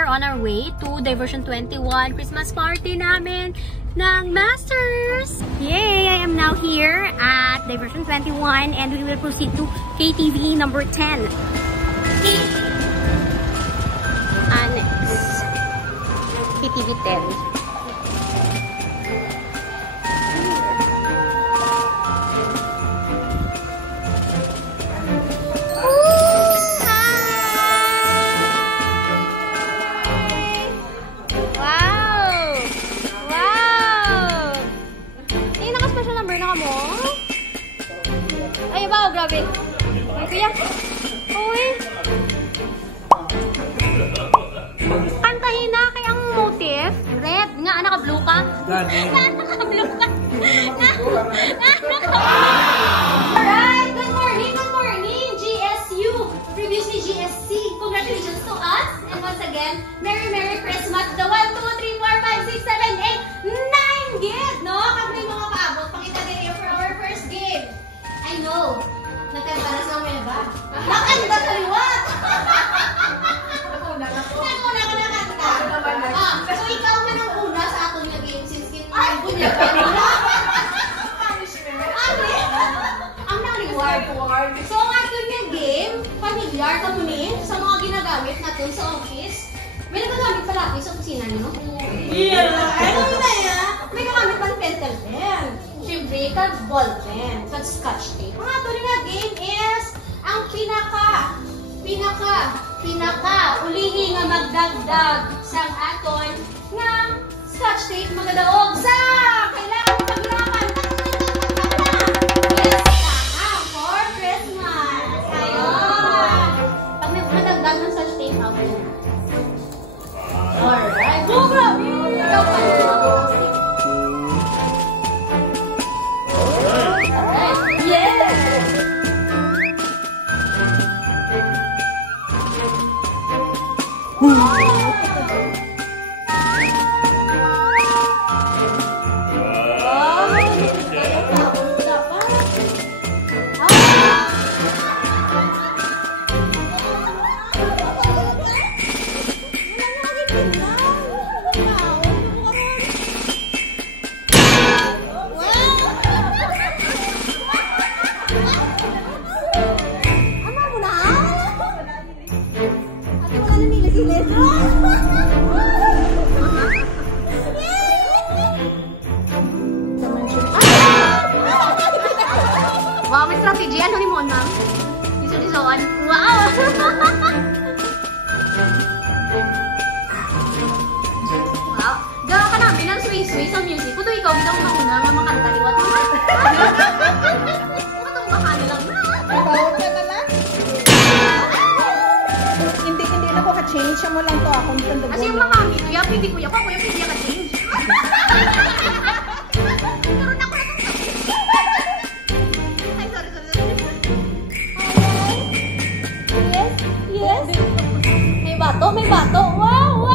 are on our way to Diversion 21 Christmas party namin ng Masters! Yay! I am now here at Diversion 21 and we will proceed to KTV number 10. Next. KTV 10. Grabe. Ay, kuya. Uy. Kantahin na kay ang motif. Red. Nga, naka-blue ka. Naka-blue ka. Alright. Good morning, GSU. Previously GSC. Congratulations to us. And once again, Merry Christmas. The 1, 2, 3, 4, 5, 6, 7, 8, 9 gig. No? Pag may mga paabot, pakita din for our first game. I know. Nagkagparas ng meba. Nakanta sa liwat! Naguna ka nakanta. So ikaw man ang una sa aton yung game since kinbunyag ka nila. Ang nang-reward. So ang aton yung game, familiar ka mo ni sa mga ginagamit natin sa office. May nagagamit pala sa kusina niyo? Yeah! Ano na yan? May nagamit pang pencil pen. Siyempre, ball pen, scotch tape. Ang ato nga game is ang pinaka ulihi nga magdagdag sa aton nga scotch tape magadaog sa kailangan paghirapan. Yes, for Christmas. Ayun. Pag nadagdag ng scotch tape, okay na. Alright. So, grabe! Ikaw pa rin. Wow, may strategy. Ano ni Mona? Iso-isoan. Wow! Wow. Gawa ka namin ng sway-sway sa music. Kuto ikaw, ikaw mauna nga makantaliwat mo. Matong bakano lang na. Matawag ka na lang? Hindi na ko ka-change. Siya mo lang to ako. Kasi yung mga mami, kuya, pwede kuya pa. Kuya, pwede ka-change. May bato. Wow!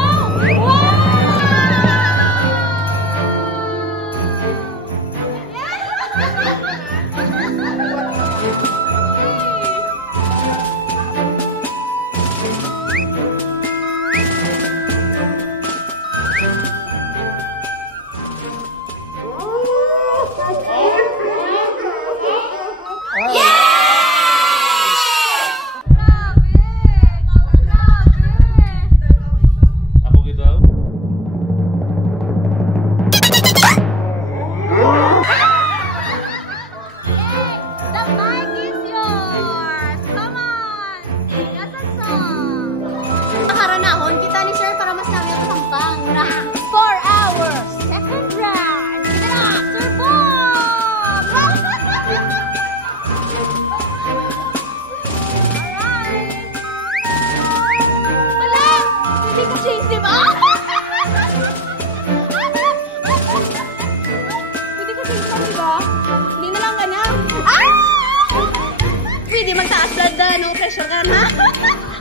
No pressure ka na.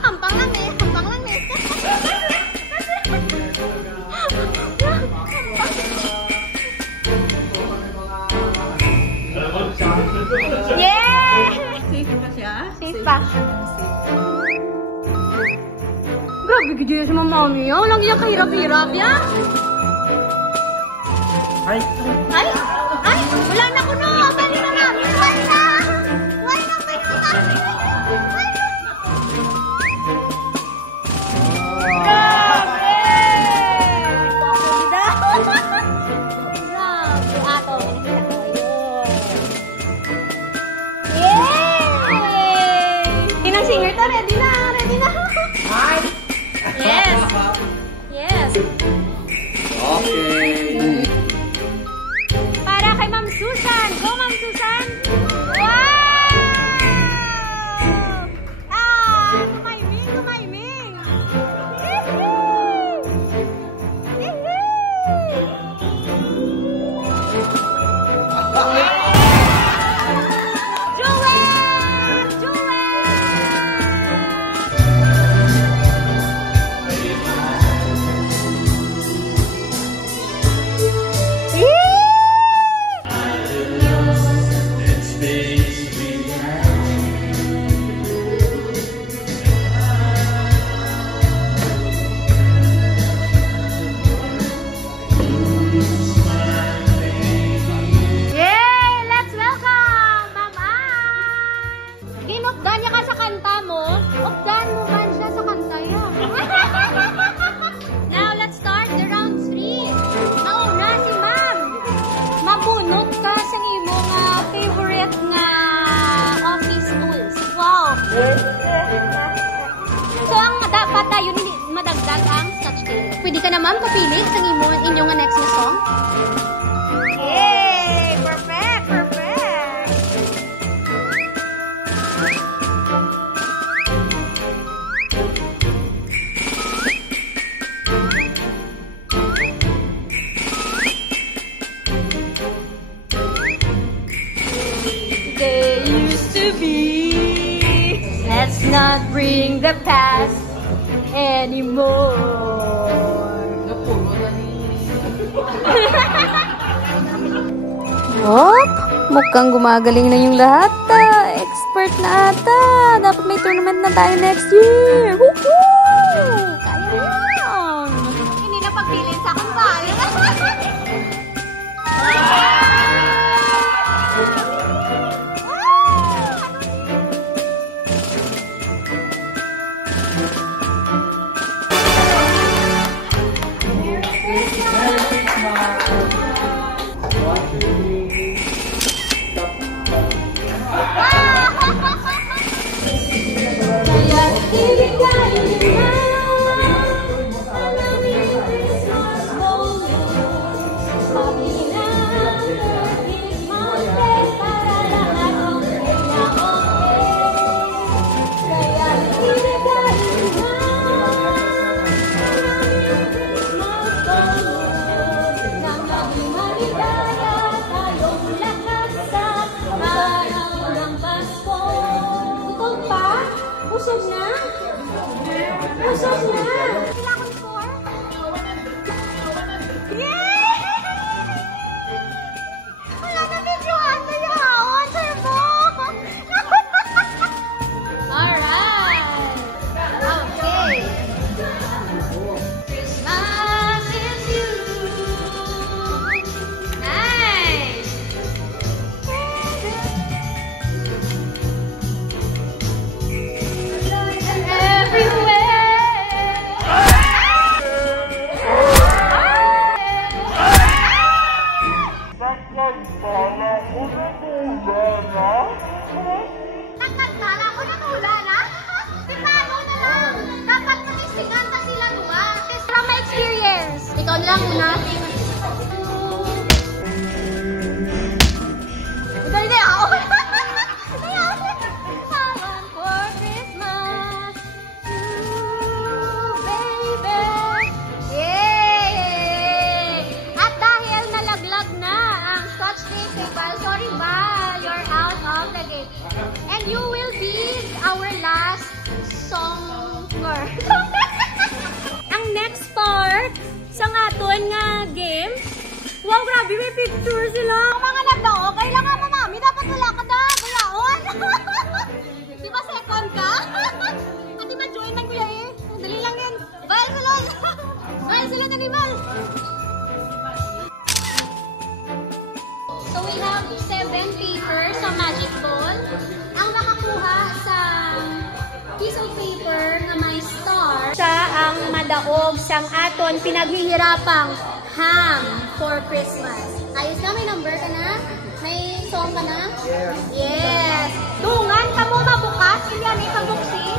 Hampang lang eh. Yeah! Safe pa siya? Safe pa. Gigigil si Mami yan. Walang iyak kahirap-hirap yan. Ay! Ay! Ay! Wala na ko no! Bali na namin! Wala! Wala na ba yung namin? Grabe! Grabe! Ato! Yay! Inang singer to. Ready na! Ready na! Hi! Yes! Yes! Okay! Para kay Ma'am Susan! Go, Ma'am Susan! Wow! Ah! Kumaiming! Kumaiming! Joel! Joel! So, ang dapat tayo madagdag ang Scotch tape. Pwede ka na, ma'am, kapili sa inyong next na song. Yay! Perfect! Perfect! They used to be. Let's not bring the past anymore. Hop! Mukhang gumagaling na yung lahat. Expert na ata. Dapat may tournament na tayo next year. Woohoo! Kaya yan! Hindi na pagpilin sa kambal. Usog na? Usog na? Sila akong score? Yay! Wala na videoan na yawan, sir mo! Alright! Okay! Christmas is you! Nice! Nakagtala ko na mula na? Pipano na lang! Dapat matisigan na sila duwa. From my experience. Ikaw lang muna. Dali na ako. For Christmas, baby. Yay! At dahil nalaglag na ang Scotch tape, sorry ba, you're out of the game. And you will be our last songer. Ang next part sa aton nga game. Wow, grabe, may picture sila. Ang mga nagdao, kailangan mo, mami, dapat wala ka na. Bulaon. Di ba second ka? At di ba join man kuya eh? Dali lang yan. So we have 7 papers sa magic ball. Ang nakakuha sa piece of paper na may star, siya ang madaog sang aton pinaghihirapang ham for Christmas. Ayos na, may number ka na? May song ka na? Yes! Dungan ka mo mabukas, hindi yan ipabuksi.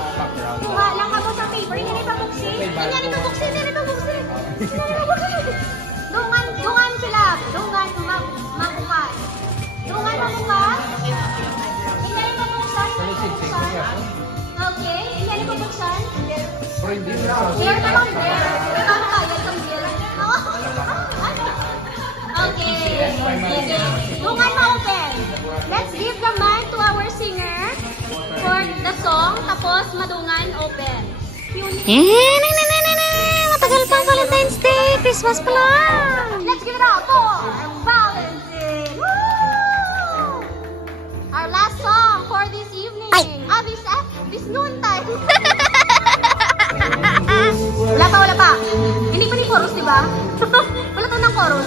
Kuha lang ka mo sa paper, hindi yan ipabuksi. Hindi yan ipabuksi, hindi yan ipabuksi. Dungan sila. Dungan mabukas. Dungan mabukas. Hindi yan ipabuksan. Okay, hindi yan ipabuksan. There ka lang, there. Ikaw na kaya kang there. Okay. Dungan ma-open. Let's give the mic to our singer for the song. Tapos madungan open. Matagal pang Valentine's Day. Christmas pa lang. Let's give it up for Valentine. Woo! Our last song for this evening. This noontime. Wala pa. Hindi pa ni chorus, di ba? Wala to ng chorus.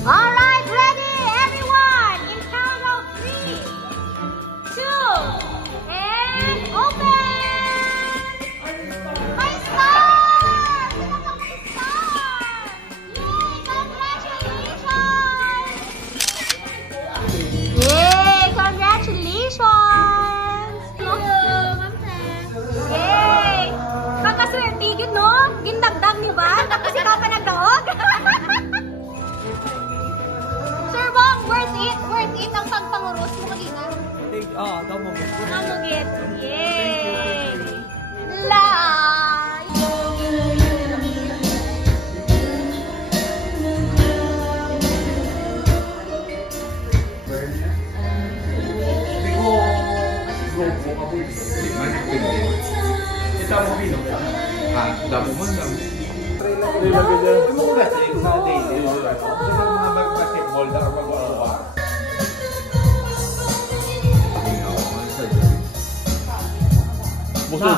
Alright, ready, everyone! In count of 3, 2, and open! My star! Pinaka my star! Yay! Congratulations! Yay! Congratulations! Yay! Kakaswertigid, no? Gindagdag niyo ba? Tapos ikaw pa nagdaog? Sir Bong, worth it ang pagpangurus mo kanina. Namugit. Yay!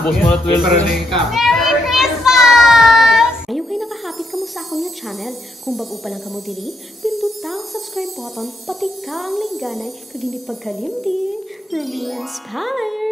Bus mo na 12 Merry Christmas! Ayaw kayo nakahapit ka mo sa akong yung channel. Kung bago pa lang ka mo diri, pindot ang subscribe button, pati ka ang lingganay, kag hindi pagkalimdin. Rubeinspired!